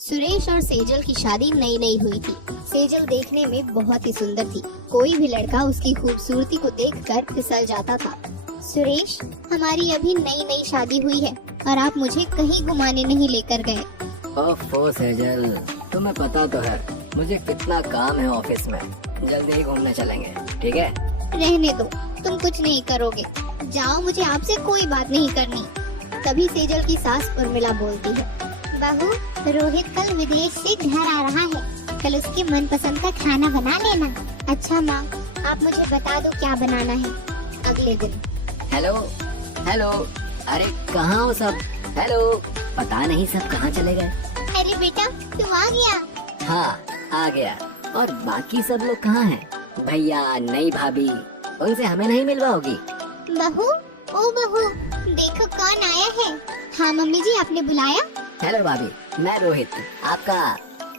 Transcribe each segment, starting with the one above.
सुरेश और सेजल की शादी नई नई हुई थी। सेजल देखने में बहुत ही सुंदर थी। कोई भी लड़का उसकी खूबसूरती को देखकर फिसल जाता था। सुरेश, हमारी अभी नई नई शादी हुई है और आप मुझे कहीं घुमाने नहीं लेकर गए। ओफो सेजल, तुम्हें पता तो है मुझे कितना काम है ऑफिस में। जल्दी ही घूमने चलेंगे, ठीक है? रहने दो, तुम कुछ नहीं करोगे। जाओ, मुझे आपसे कोई बात नहीं करनी। तभी सेजल की सास उर्मिला बोलती है, बहू, रोहित कल विदेश से घर आ रहा है, कल उसके मनपसंद का खाना बना लेना। अच्छा माँ, आप मुझे बता दो क्या बनाना है। अगले दिन, हेलो हेलो, अरे कहाँ हो सब? हेलो, पता नहीं सब कहाँ चले गए। अरे बेटा, तुम आ गया? हाँ, आ गया। और बाकी सब लोग कहाँ हैं? भैया, नई भाभी, उनसे हमें नहीं मिलवाओगी? बहू, ओ बहू, देखो कौन आया है। हाँ मम्मी जी, आपने बुलाया? हेलो भाभी, मैं रोहित, आपका।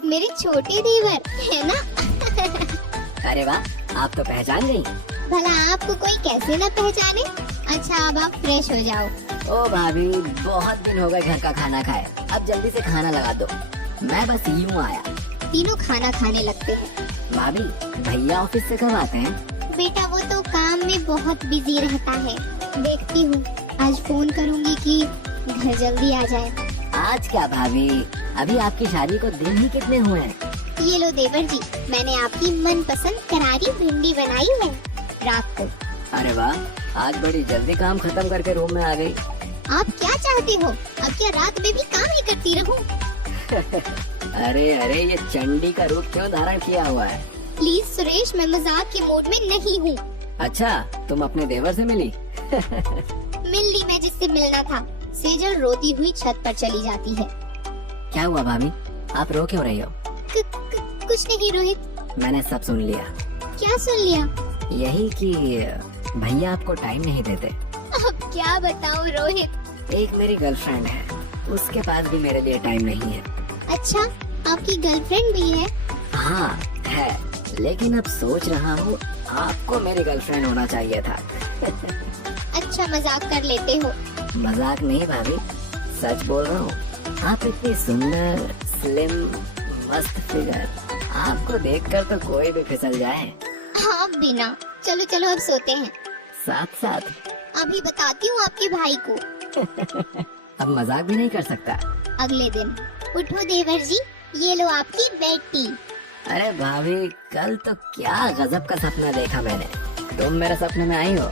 मेरे छोटे देवर है ना? अरे वाह, आप तो पहचान गई। भला आपको कोई कैसे न पहचाने। अच्छा, अब आप फ्रेश हो जाओ। ओ भाभी, बहुत दिन हो गए घर का खाना खाए, अब जल्दी से खाना लगा दो। मैं बस यूँ आया। तीनों खाना खाने लगते हैं। भाभी, भैया ऑफिस से कब आते हैं? बेटा, वो तो काम में बहुत बिजी रहता है। देखती हूँ, आज फोन करूँगी कि घर जल्दी आ जाए। आज क्या भाभी, अभी आपकी शादी को दिन ही कितने हुए हैं? ये लो देवर जी, मैंने आपकी मनपसंद करारी भिंडी बनाई है रात को। अरे वाह, आज बड़ी जल्दी काम खत्म करके रूम में आ गई। आप क्या चाहते हो? अब क्या रात में भी काम ही करती रहूं? अरे अरे, ये चंडी का रूप क्यों धारण किया हुआ है? प्लीज सुरेश, मैं मजाक के मूड में नहीं हूँ। अच्छा, तुम अपने देवर से मिली? मिल ली मैं जिससे मिलना था। सेजल रोती हुई छत पर चली जाती है। क्या हुआ भाभी, आप रो क्यों रही हो? कुछ नहीं रोहित। मैंने सब सुन लिया। क्या सुन लिया? यही कि भैया आपको टाइम नहीं देते। अब क्या बताऊं रोहित। एक मेरी गर्लफ्रेंड है, उसके पास भी मेरे लिए टाइम नहीं है। अच्छा, आपकी गर्लफ्रेंड भी है? हाँ है, लेकिन अब सोच रहा हूँ आपको मेरी गर्लफ्रेंड होना चाहिए था। अच्छा, मजाक कर लेते हो। मजाक नहीं भाभी, सच बोल रहा हूँ। आप इतनी सुंदर, स्लिम, मस्त फिगर, आपको देखकर तो कोई भी फिसल जाए। हाँ बिना। चलो चलो, अब सोते हैं। साथ साथ? अभी बताती हूँ आपके भाई को। अब मजाक भी नहीं कर सकता। अगले दिन, उठो देवर जी, ये लो आपकी बेड टी। अरे भाभी, कल तो क्या गजब का सपना देखा मैंने। तुम मेरे सपने में आई हो।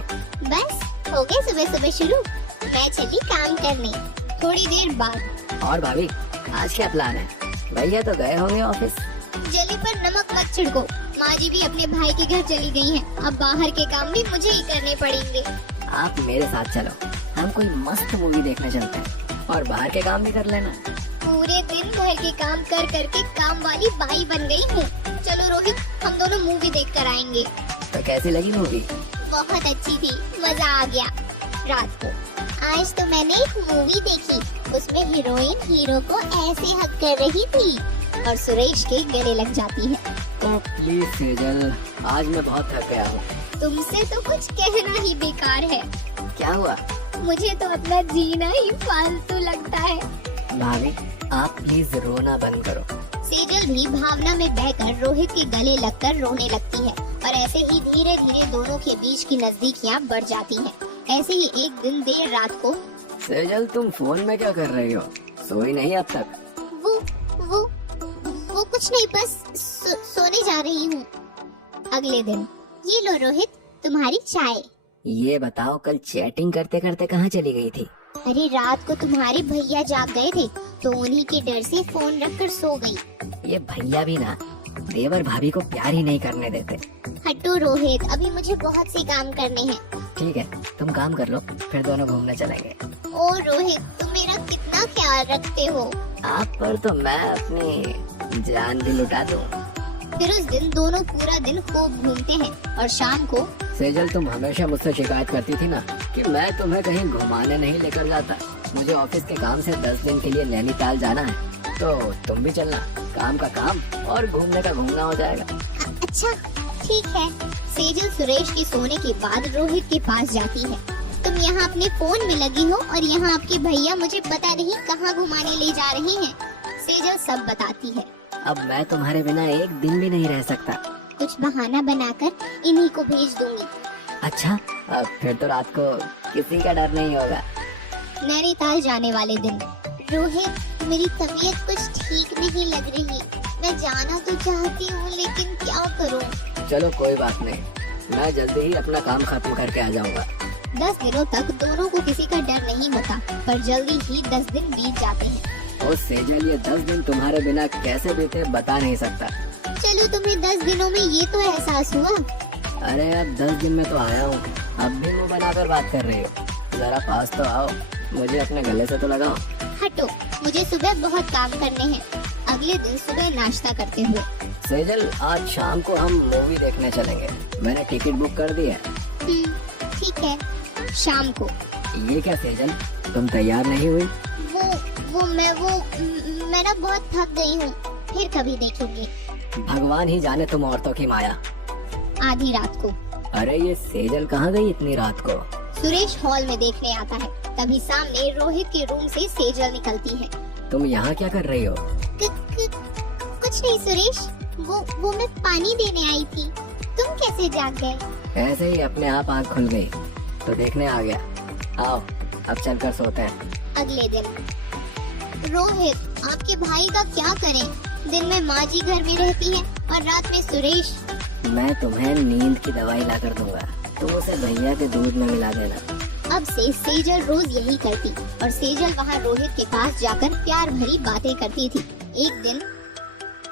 बस हो गए सुबह सुबह शुरू। मैं चली काम करने। थोड़ी देर बाद, और भाभी, आज क्या प्लान है? भैया तो गए होंगे ऑफिस। जली पर नमक मत छिड़को। माँ जी भी अपने भाई के घर चली गई हैं। अब बाहर के काम भी मुझे ही करने पड़ेंगे। आप मेरे साथ चलो, हम कोई मस्त मूवी देखने चलते हैं और बाहर के काम भी कर लेना। पूरे दिन घर के काम कर करके काम वाली बाई बन गई हूँ। चलो रोहित, हम दोनों मूवी देख कर आएंगे। तो कैसी लगी मूवी? बहुत अच्छी थी, मजा आ गया। रात को आज तो मैंने एक मूवी देखी, उसमें हीरोइन हीरो को ऐसे हक कर रही थी और सुरेश के गले लग जाती है। ओ प्लीज सेजल, आज मैं बहुत थक गया हूँ। तुमसे तो कुछ कहना ही बेकार है। क्या हुआ? मुझे तो अपना जीना ही फालतू लगता है। भाभी, आप प्लीज रोना बंद करो। सेजल भी भावना में बहकर रोहित के गले लगकर रोने लगती है और ऐसे ही धीरे धीरे दोनों के बीच की नजदीकियाँ बढ़ जाती हैं। ऐसे ही एक दिन देर रात को, सेजल, तुम फोन में क्या कर रही हो? सोई नहीं अब तक? वो कुछ नहीं, बस सोने जा रही हूँ। अगले दिन, ये लो रोहित, तुम्हारी चाय। ये बताओ, कल चैटिंग करते करते कहाँ चली गई थी? अरे रात को तुम्हारे भैया जाग गए थे तो उन्हीं के डर से फोन रखकर सो गई। ये भैया भी ना देवर भाभी को प्यार ही नहीं करने देते। हटो रोहित, अभी मुझे बहुत से काम करने हैं। ठीक है, तुम काम कर लो, फिर दोनों घूमने चलेंगे। ओ रोहित, तुम मेरा कितना ख्याल रखते हो। आप पर तो मैं अपनी जान भी लुटा दूं। फिर उस दिन दोनों पूरा दिन खूब घूमते हैं और शाम को, सेजल, तुम हमेशा मुझसे शिकायत करती थी ना कि मैं तुम्हें कहीं घुमाने नहीं लेकर जाता। मुझे ऑफिस के काम से 10 दिन के लिए नैनीताल जाना है, तो तुम भी चलना। काम का काम और घूमने का घूमना हो जाएगा। अच्छा ठीक है। सेजल सुरेश के सोने के बाद रोहित के पास जाती है। तुम यहाँ अपने फोन में लगी हो और यहाँ आपके भैया मुझे पता नहीं कहाँ घुमाने ले जा रहे हैं। सेजल सब बताती है। अब मैं तुम्हारे बिना एक दिन भी नहीं रह सकता। कुछ बहाना बनाकर इन्हीं को भेज दूंगी। अच्छा, अब फिर तो रात को किसी का डर नहीं होगा। नैनीताल जाने वाले दिन। रोहित, मेरी तबीयत कुछ ठीक नहीं लग रही। मैं जाना तो चाहती हूँ लेकिन क्या करूँ? चलो कोई बात नहीं, मैं जल्दी ही अपना काम खत्म करके आ जाऊंगा। 10 दिनों तक दोनों को किसी का डर नहीं होता, पर जल्दी ही 10 दिन बीत जाते हैं। ओ सेजल, ये 10 दिन तुम्हारे बिना कैसे बीते बता नहीं सकता। चलो, तुम्हें 10 दिनों में ये तो एहसास हुआ। अरे अब 10 दिन में तो आया हूँ, अब भी मुँह बनाकर बात कर रही हो। जरा पास तो आओ, मुझे अपने गले से तो लगाओ। हटो, मुझे सुबह बहुत काम करने हैं। अगले दिन सुबह नाश्ता करते हुए। सेजल, आज शाम को हम मूवी देखने चलेंगे। मैंने टिकट बुक कर दी है। ठीक है, शाम को। ये क्या सेजल, तुम तैयार नहीं हुई? मैं ना बहुत थक गई हूँ, फिर कभी देखेंगे। भगवान ही जाने तुम औरतों की माया। आधी रात को। अरे ये सेजल कहाँ गई इतनी रात को? सुरेश हॉल में देखने आता है, तभी सामने रोहित के रूम से सेजल निकलती है। तुम यहाँ क्या कर रही हो? कुछ नहीं सुरेश, वो मैं पानी देने आई थी। तुम कैसे जाग गए? ऐसे ही अपने आप आँख खुल गई तो देखने आ गया। आओ अब चलकर सोते हैं। अगले दिन। रोहित, आपके भाई का क्या करें? दिन में माँ जी घर में रहती है और रात में सुरेश। मैं तुम्हें नींद की दवाई ला कर दूंगा, तुम उसे भैया के दूध में मिला देना। अब से सेजल रोज यही करती और सेजल वहाँ रोहित के पास जाकर प्यार भरी बातें करती थी। एक दिन।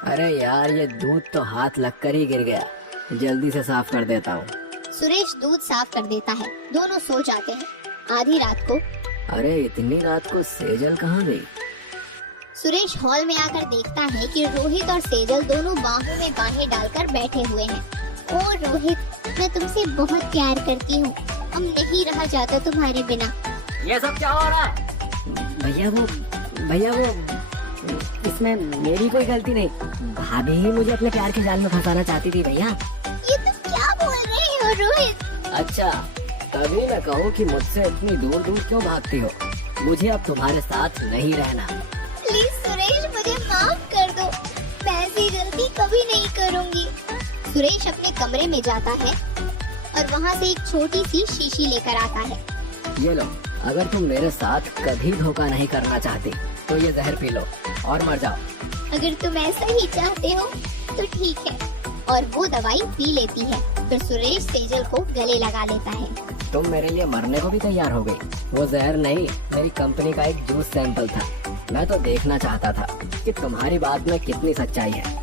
अरे यार, ये दूध तो हाथ लगकर ही गिर गया, जल्दी से साफ कर देता हूँ। सुरेश दूध साफ कर देता है। दोनों सो जाते हैं। आधी रात को। अरे इतनी रात को सेजल कहाँ गई? सुरेश हॉल में आकर देखता है कि रोहित और सेजल दोनों बाहों में बाहें डालकर बैठे हुए हैं। ओ रोहित, मैं तुमसे बहुत प्यार करती हूँ। हम नहीं रहा जाता तुम्हारे बिना। ये सब क्या हो रहा है? भैया वो इसमें मेरी कोई गलती नहीं। भाभी ही मुझे अपने प्यार के जाल में फंसाना चाहती थी भैया। ये तुम क्या बोल रहे हो रोहित? अच्छा, तभी मैं कहूँ कि मुझसे इतनी दूर दूर क्यों भागती हो। मुझे अब तुम्हारे साथ नहीं रहना। प्लीज सुरेश, मुझे माफ कर दो। मैं ऐसी गलती कभी नहीं करूँगी। सुरेश अपने कमरे में जाता है और वहाँ से एक छोटी सी शीशी लेकर आता है। ये लो, अगर तुम मेरे साथ कभी धोखा नहीं करना चाहती तो ये जहर पी लो और मर जाओ। अगर तुम ऐसा ही चाहते हो तो ठीक है। और वो दवाई पी लेती है। फिर सुरेश सेजल को गले लगा लेता है। तुम मेरे लिए मरने को भी तैयार हो गई। वो जहर नहीं, मेरी कंपनी का एक जूस सैंपल था। मैं तो देखना चाहता था कि तुम्हारी बात में कितनी सच्चाई है।